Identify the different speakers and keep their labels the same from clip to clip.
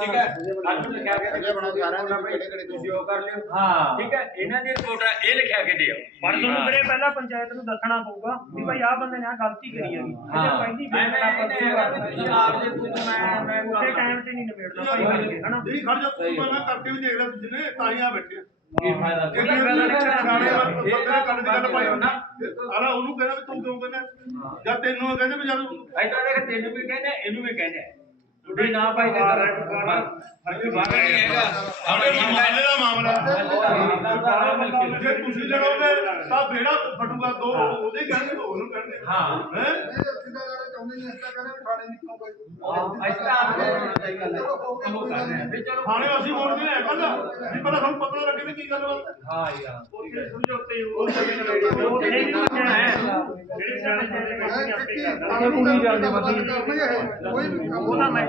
Speaker 1: ਠੀਕ ਹੈ ਸਾਨੂੰ ਲਿਖਿਆ ਗਿਆ
Speaker 2: ਜਿਹੜੇ ਬਣਾ ਸਾਰਿਆਂ
Speaker 1: ਭਾਈ ਕਿਹੜੇ ਕਿਹੜੇ ਤੁਸੀਂ ਉਹ ਕਰ ਲਿਓ ਹਾਂ ਠੀਕ ਹੈ ਇਹਨਾਂ ਦੀ ਰਿਪੋਰਟ ਇਹ ਲਿਖਿਆ ਕੇ ਦਿਓ
Speaker 3: ਪਰ ਤੁਹਾਨੂੰ ਮੇਰੇ ਪਹਿਲਾਂ ਪੰਚਾਇਤ ਨੂੰ ਦੱਸਣਾ ਪਊਗਾ ਕਿ ਭਾਈ ਆਹ ਬੰਦੇ ਨੇ ਆ ਗਲਤੀ ਕਰੀ ਹੈ ਜੀ ਹਾਂ ਮੈਂ
Speaker 1: ਮੈਂ ਤੁਸੀਂ ਆਪ ਦੇ
Speaker 3: ਪੁੱਤ ਮੈਂ ਮੈਂ ਉਸੇ ਟਾਈਮ ਤੇ ਨਹੀਂ ਨਿਬੇੜਦਾ
Speaker 4: ਭਾਈ ਹੈ ਨਾ ਜੀ ਖੜ ਜਾ ਤੂੰ ਪਹਿਲਾਂ ਕਰਕੇ ਵੀ ਦੇਖ ਲੈ ਜਿੰਨੇ ਤਾਈਆਂ ਬੈਠੇ ਕੀ ਫਾਇਦਾ ਕੋਈ ਨਹੀਂ ਪਹਿਲਾਂ ਨਹੀਂ ਛਾਣੇ ਬੰਦੇ ਕੱਢ ਦੇ ਗੱਲ ਪਾਈ ਹੁੰਦਾ ਅਰਾ ਉਹਨੂੰ ਕਹਿੰਦਾ ਵੀ ਤੂੰ ਕਿਉਂ ਕਹਿੰਦਾ ਜਾਂ ਤੈਨੂੰ ਕਹਿੰਦੇ ਵੀ ਜਦੋਂ
Speaker 1: ਦੇ ਤੈਨੂੰ ਵੀ ਕਹਿੰਦੇ ਇਹਨੂੰ ਵੀ ਕਹਿੰਦੇ दुड्डी ना पाई दे, दे, दे रहा है कौन अभी बारे नहीं आएगा हमें हिंदा ने का मामला
Speaker 4: जे तुसी जगह पे सब बेड़ा फटूगा दो ओदे करने तो और करने
Speaker 1: हां हैं मैं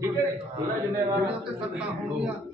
Speaker 1: ਠੀਕ ਹੈ ਜਿਹੜਾ ਜ਼ਿੰਮੇਵਾਰ ਉਹਦੇ
Speaker 4: ਉੱਤੇ ਸੱਤਾ ਹੋਣੀ ਆ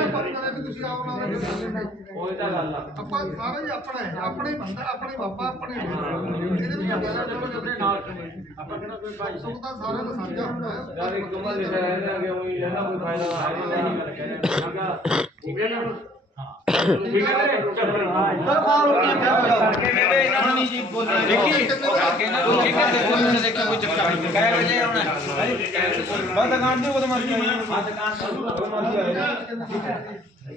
Speaker 1: ਆਪਣੇ
Speaker 4: ਆਪਣੇ ਬੰਦਾ ਆਪਣੇ ਬਾਪਾ ਆਪਣੇ ਇਹਦੇ ਵੀ ਆ ਗਿਆ ਨਾ ਚਲੋ ਜਿਹੜੇ ਨਾਲ ਆਪਾਂ ਕਿਹਾ ਕੋਈ ਭਾਈ ਸੁਖਤਾ ਸਾਰਿਆਂ ਦਾ
Speaker 1: ਸਾਂਝਾ ਹੁੰਦਾ ਹੈ ਗਾਰੇ ਕੋਲ ਜਿਹੜਾ ਹੈ ਨਾ ਕਿ ਉਹ ਇਹਨਾਂ ਕੋਈ ਫਾਇਦਾ ਹੈ ਨਹੀਂ ਕਰ ਗਿਆ ਹੈਗਾ ਠੀਕ ਹੈ ਨਾ ਚੱਲ ਭਾਈ ਸਰ ਦੇਖੀ ਆ ਕੇ ਨਾ ਦੇਖੀ ਕਿ ਕੋਈ ਚੱਕਰ ਨਹੀਂ ਕਹਿ ਰਹੇ ਹੁਣ ਬਾਦ ਕਾਂਡ ਦੀ ਉਹ ਤਾਂ ਮਰ ਗਈ ਬਾਦ ਕਾਂਡ ਦੀ ਉਹ ਮਰ ਗਈ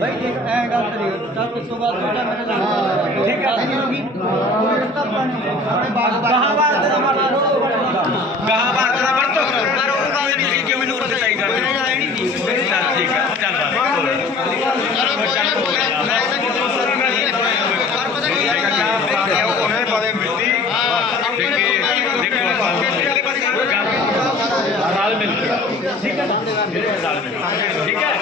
Speaker 1: ਭਾਈ ਜੀ ਐ ਗੱਲ ਕਰੀ ਸਭ ਕਿਸੋਂ ਬਾਤ ਤੁਹਾਡਾ ਮੇਰੇ ਨਾਲ ਠੀਕ ਹੈ ਜੀ ਹੋ ਗਈ ਕੋਈ ਤਾਂ ਪਾਣੀ ਆਪਣੇ ਬਾਗ ਦਾ ਕਹਾਂ ਬਾਤ ਦਾ ਮਾਣਾ ਰੋ ਕਹਾਂ ਬਾਤ ਦਾ ਬੜ ਤੋ ਕਰੋ ਪਰ ਉਹ ਗੱਲ ਨਹੀਂ ਸੀ ਕਿ ਮੈਨੂੰ ਪਤਾਈ ਕਰਦੇ ਮੈਂ ਨਹੀਂ ਸੀ ਮੇਰੀ ਤਾਂ ਠੀਕ ਹੈ ਚੱਲ ਬਾਤ ਕਰੋ ਠੀਕ ਹੈ ਨਾਲ ਮਿਲ ਠੀਕ ਹੈ ਨਾਲ ਮਿਲ ਠੀਕ ਹੈ